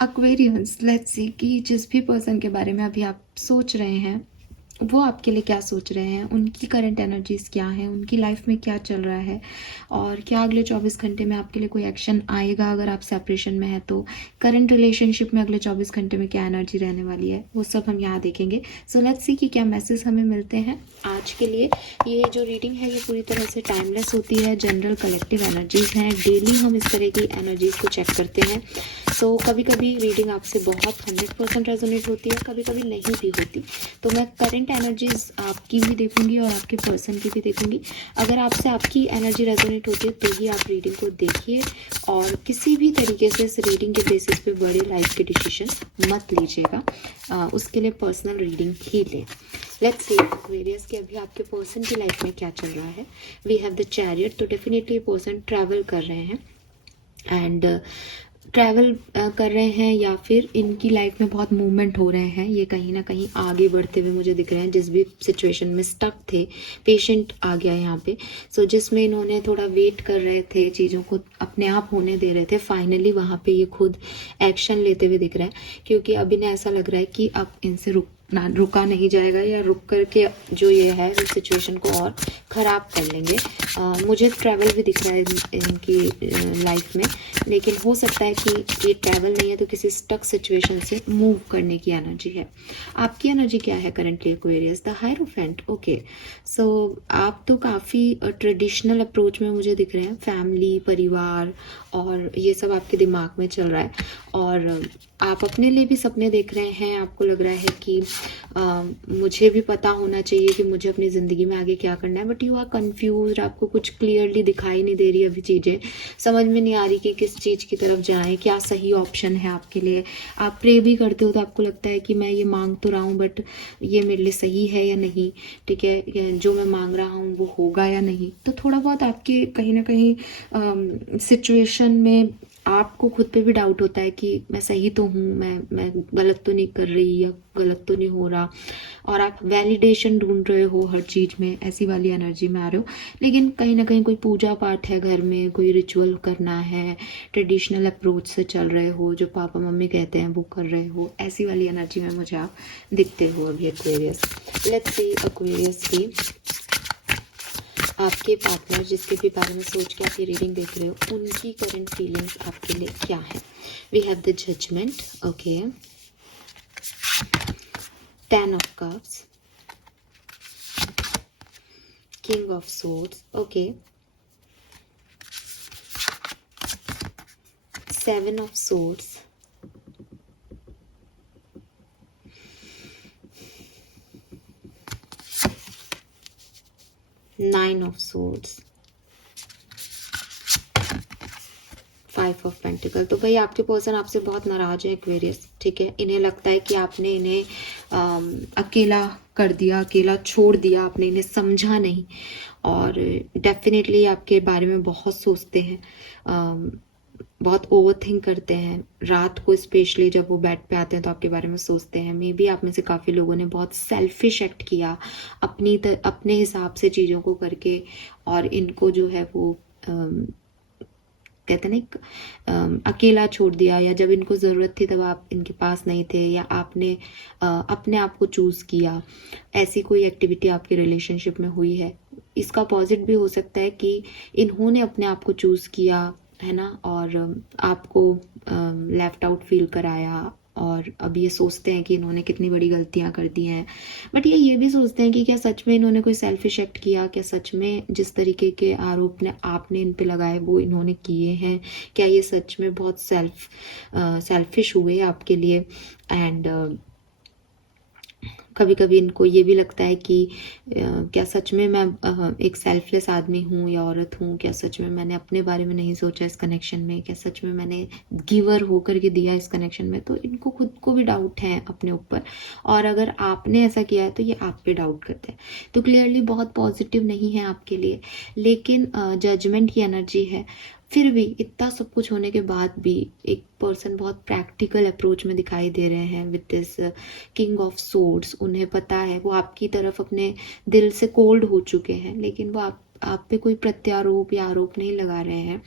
Aquarians, let's see कि जिस भी पर्सन के बारे में अभी आप सोच रहे हैं वो आपके लिए क्या सोच रहे हैं, उनकी करंट एनर्जीज क्या हैं, उनकी लाइफ में क्या चल रहा है, और क्या अगले 24 घंटे में आपके लिए कोई एक्शन आएगा अगर आप सेपरेशन में हैं तो। करंट रिलेशनशिप में अगले 24 घंटे में क्या एनर्जी रहने वाली है, वो सब हम यहाँ देखेंगे। सो लेट्स सी कि क्या मैसेज हमें मिलते हैं आज के लिए। ये जो रीडिंग है ये पूरी तरह से टाइमलेस होती है, जनरल कलेक्टिव एनर्जीज हैं, डेली हम इस तरह की एनर्जीज को चेक करते हैं। सो कभी कभी रीडिंग आपसे बहुत 100% रेजोनेट होती है, कभी कभी नहीं भी होती। तो मैं करंट एनर्जीज आपकी भी देखूंगी और आपके पर्सन की भी देखूंगी। अगर आपसे आपकी एनर्जी रेजोनेट होती है तो ही आप रीडिंग को देखिए, और किसी भी तरीके से इस रीडिंग के बेसिस पे बड़ी लाइफ के डिसीजन मत लीजिएगा। उसके लिए पर्सनल रीडिंग ही लें। लेट्स सी एक्वेरियस के अभी आपके पर्सन की लाइफ में क्या चल रहा है। वी हैव द चैरियट, तो डेफिनेटली पर्सन ट्रैवल कर रहे हैं एंड ट्रैवल कर रहे हैं या फिर इनकी लाइफ में बहुत मूवमेंट हो रहे हैं, ये कहीं ना कहीं आगे बढ़ते हुए मुझे दिख रहे हैं। जिस भी सिचुएशन में स्टक थे, पेशेंट आ गया यहाँ पे। सो जिसमें इन्होंने थोड़ा वेट कर रहे थे, चीज़ों को अपने आप होने दे रहे थे, फाइनली वहाँ पे ये खुद एक्शन लेते हुए दिख रहा है। क्योंकि अब इन्हें ऐसा लग रहा है कि अब इनसे रुका नहीं जाएगा, या रुक करके जो ये है उस सिचुएशन को और ख़राब कर लेंगे। मुझे ट्रैवल भी दिख रहा है इनकी लाइफ में, लेकिन हो सकता है कि ये ट्रैवल नहीं है तो किसी स्टक सिचुएशन से मूव करने की एनर्जी है। आपकी एनर्जी क्या है currently Aquarius? The Hierophant. Okay, so आप तो काफ़ी ट्रेडिशनल अप्रोच में मुझे दिख रहे हैं, फैमिली, परिवार और ये सब आपके दिमाग में चल रहा है। और आप अपने लिए भी सपने देख रहे हैं। आपको लग रहा है कि मुझे भी पता होना चाहिए कि मुझे अपनी ज़िंदगी में आगे क्या करना है, बट यू आर कन्फ्यूज। आपको कुछ क्लियरली दिखाई नहीं दे रही अभी, चीज़ें समझ में नहीं आ रही कि किस चीज़ की तरफ जाएं, क्या सही ऑप्शन है आपके लिए। आप प्रे भी करते हो तो आपको लगता है कि मैं ये मांग तो रहा हूँ, बट ये मेरे लिए सही है या नहीं, ठीक है, जो मैं मांग रहा हूँ वो होगा या नहीं। तो थोड़ा बहुत आपके कहीं ना कहीं सिचुएशन में आपको खुद पे भी डाउट होता है कि मैं सही तो हूँ, मैं गलत तो नहीं कर रही या गलत तो नहीं हो रहा, और आप वैलिडेशन ढूंढ रहे हो हर चीज़ में, ऐसी वाली एनर्जी में आ रहे हो। लेकिन कहीं ना कहीं कोई पूजा पाठ है घर में, कोई रिचुअल करना है, ट्रेडिशनल अप्रोच से चल रहे हो, जो पापा मम्मी कहते हैं वो कर रहे हो, ऐसी वाली एनर्जी में मुझे आप दिखते हो अभी एक्वेरियस। लेट्स सी एक्वेरियस की आपके पार्टनर जिसके भी बारे में सोच के आप ये रीडिंग देख रहे हो, उनकी करंट फीलिंग्स आपके लिए क्या है। We have the judgment, okay, 10 of cups, king of swords, okay, 7 of swords, 9 of swords, 5 of pentacle। तो भाई आपके पर्सन आपसे बहुत नाराज है एक्वेरियस, ठीक है। इन्हें लगता है कि आपने इन्हें अकेला कर दिया, अकेला छोड़ दिया, आपने इन्हें समझा नहीं, और डेफिनेटली आपके बारे में बहुत सोचते हैं, बहुत ओवर थिंक करते हैं। रात को स्पेशली जब वो बेड पे आते हैं तो आपके बारे में सोचते हैं। मे बी आप में से काफ़ी लोगों ने बहुत सेल्फिश एक्ट किया, अपने हिसाब से चीज़ों को करके, और इनको जो है वो कहते ना अकेला छोड़ दिया, या जब इनको ज़रूरत थी तब आप इनके पास नहीं थे, या आपने अपने आप को चूज़ किया। ऐसी कोई एक्टिविटी आपके रिलेशनशिप में हुई है। इसका अपोजिट भी हो सकता है कि इन्होंने अपने आप को चूज़ किया है ना, और आपको लेफ्ट आउट फील कराया, और अब ये सोचते हैं कि इन्होंने कितनी बड़ी गलतियां कर दी हैं। बट ये भी सोचते हैं कि क्या सच में इन्होंने कोई सेल्फिश एक्ट किया, क्या सच में जिस तरीके के आरोप ने आपने इन पे लगाए वो इन्होंने किए हैं, क्या ये सच में बहुत सेल्फिश हुए आपके लिए। एंड कभी कभी इनको ये भी लगता है कि क्या सच में मैं एक सेल्फलेस आदमी हूँ या औरत हूँ, क्या सच में मैंने अपने बारे में नहीं सोचा इस कनेक्शन में, क्या सच में मैंने गिवर होकर के दिया इस कनेक्शन में। तो इनको खुद को भी डाउट है अपने ऊपर, और अगर आपने ऐसा किया है तो ये आप पे डाउट करते हैं। तो क्लियरली बहुत पॉजिटिव नहीं है आपके लिए, लेकिन जजमेंट की एनर्जी है। फिर भी इतना सब कुछ होने के बाद भी एक पर्सन बहुत प्रैक्टिकल अप्रोच में दिखाई दे रहे हैं with this king of swords. उन्हें पता है, वो आपकी तरफ अपने दिल से कोल्ड हो चुके हैं, लेकिन वो आप पे कोई प्रत्यारोप या आरोप नहीं लगा रहे हैं,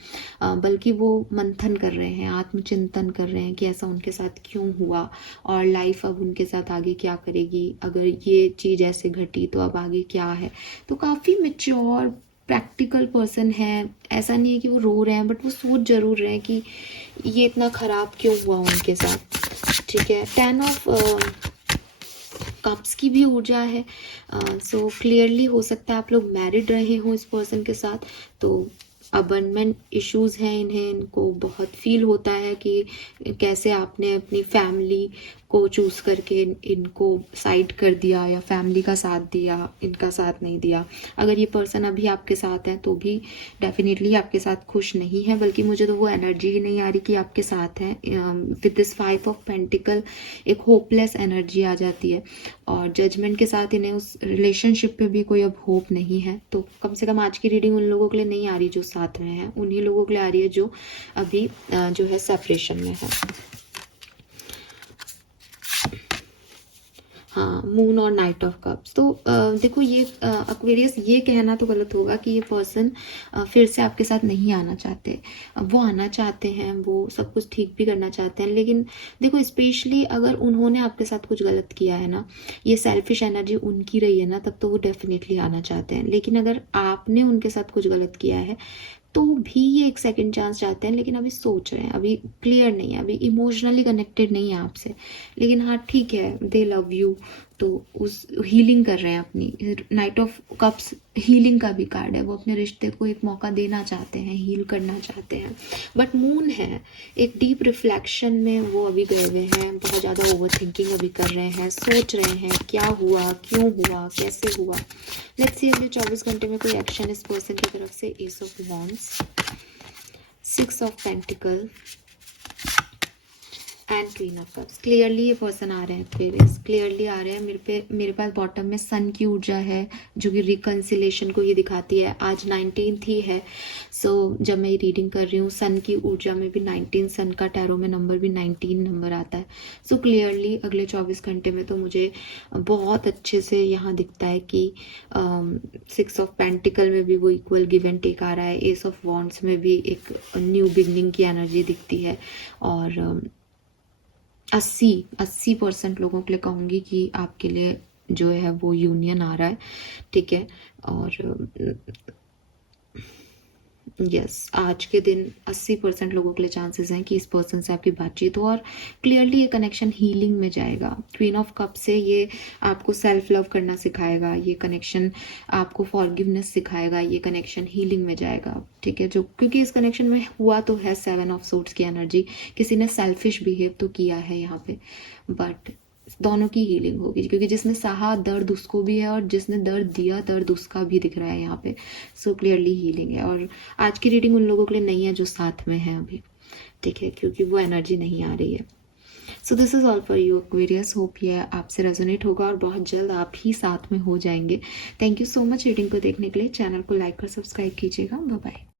बल्कि वो मंथन कर रहे हैं, आत्मचिंतन कर रहे हैं कि ऐसा उनके साथ क्यों हुआ और लाइफ अब उनके साथ आगे क्या करेगी, अगर ये चीज़ ऐसे घटी तो अब आगे क्या है। तो काफ़ी मैच्योर प्रैक्टिकल पर्सन है। ऐसा नहीं है कि वो रो रहे हैं, बट वो सोच जरूर रहे हैं कि ये इतना ख़राब क्यों हुआ उनके साथ। ठीक है, 10 ऑफ कप्स की भी ऊर्जा है। सो क्लियरली हो सकता है आप लोग मैरिड रहे हो इस पर्सन के साथ, तो अबंडमेंट इश्यूज हैं इन्हें, इनको बहुत फील होता है कि कैसे आपने अपनी फैमिली को चूज़ करके इनको साइड कर दिया या फैमिली का साथ दिया, इनका साथ नहीं दिया। अगर ये पर्सन अभी आपके साथ है तो भी डेफिनेटली आपके साथ खुश नहीं है, बल्कि मुझे तो वो एनर्जी ही नहीं आ रही कि आपके साथ है। विद दिस 5 ऑफ पेंटिकल एक होपलेस एनर्जी आ जाती है और जजमेंट के साथ इन्हें उस रिलेशनशिप पे भी कोई अब होप नहीं है। तो कम से कम आज की रीडिंग उन लोगों के लिए नहीं आ रही जो साथ में है, उन्हीं लोगों के लिए आ रही है जो अभी जो है सेपरेशन में है। हाँ, मून और नाइट ऑफ कप्स। तो देखो ये एक्वेरियस, ये कहना तो गलत होगा कि ये पर्सन फिर से आपके साथ नहीं आना चाहते। वो आना चाहते हैं, वो सब कुछ ठीक भी करना चाहते हैं, लेकिन देखो स्पेशली अगर उन्होंने आपके साथ कुछ गलत किया है ना, ये सेल्फिश एनर्जी उनकी रही है ना, तब तो वो डेफिनेटली आना चाहते हैं। लेकिन अगर आपने उनके साथ कुछ गलत किया है तो भी ये एक सेकंड चांस चाहते हैं, लेकिन अभी सोच रहे हैं, अभी क्लियर नहीं है, अभी इमोशनली कनेक्टेड नहीं है आपसे। लेकिन हाँ ठीक है, दे लव यू, तो उस हीलिंग कर रहे हैं अपनी। नाइट ऑफ कप्स हीलिंग का भी कार्ड है, वो अपने रिश्ते को एक मौका देना चाहते हैं, हील करना चाहते हैं। बट मून है, एक डीप रिफ्लेक्शन में वो अभी गए हुए हैं, बहुत ज़्यादा ओवर थिंकिंग अभी कर रहे हैं, सोच रहे हैं क्या हुआ, क्यों हुआ, कैसे हुआ। लेट्स सी अगले 24 घंटे में कोई एक्शन इस पर्सन की तरफ से। S of wands, 6 of pentacle and queen of cups. Clearly ये पर्सन आ रहे हैं एक्वेरियस, क्लियरली आ रहे हैं। मेरे पास बॉटम में सन की ऊर्जा है जो कि रिकन्सिलेशन को ये दिखाती है। आज 19th ही है, सो जब मैं ये रीडिंग कर रही हूँ सन की ऊर्जा में भी 19, सन का टैरो में नंबर भी 19 नंबर आता है। सो क्लियरली अगले 24 घंटे में तो मुझे बहुत अच्छे से यहाँ दिखता है कि 6 ऑफ पेंटिकल में भी वो इक्वल गिव एंड टेक आ रहा है। एस ऑफ वॉन्ड्स में भी एक न्यू बिगनिंग की एनर्जी दिखती है और 80% लोगों के लिए कहूँगी कि आपके लिए जो है वो यूनियन आ रहा है। ठीक है, और यस आज के दिन 80% लोगों के लिए चांसेस हैं कि इस पर्सन से आपकी बातचीत हो और क्लियरली ये कनेक्शन हीलिंग में जाएगा। क्वीन ऑफ कप से ये आपको सेल्फ लव करना सिखाएगा, ये कनेक्शन आपको फॉरगिवनेस सिखाएगा, ये कनेक्शन हीलिंग में जाएगा। ठीक है, जो क्योंकि इस कनेक्शन में हुआ तो है 7 ऑफ सोर्ड्स की एनर्जी, किसी ने सेल्फिश बिहेव तो किया है यहाँ पे, बट दोनों की हीलिंग होगी क्योंकि जिसने सहा दर्द उसको भी है और जिसने दर्द दिया दर्द उसका भी दिख रहा है यहाँ पे। सो क्लियरली हीलिंग है और आज की रीडिंग उन लोगों के लिए नहीं है जो साथ में है अभी। ठीक है, क्योंकि वो एनर्जी नहीं आ रही है। So this is all for you Aquarius, hope ये आपसे रेजोनेट होगा और बहुत जल्द आप ही साथ में हो जाएंगे। Thank you so much reading को देखने के लिए। चैनल को लाइक और सब्सक्राइब कीजिएगा। Bye bye.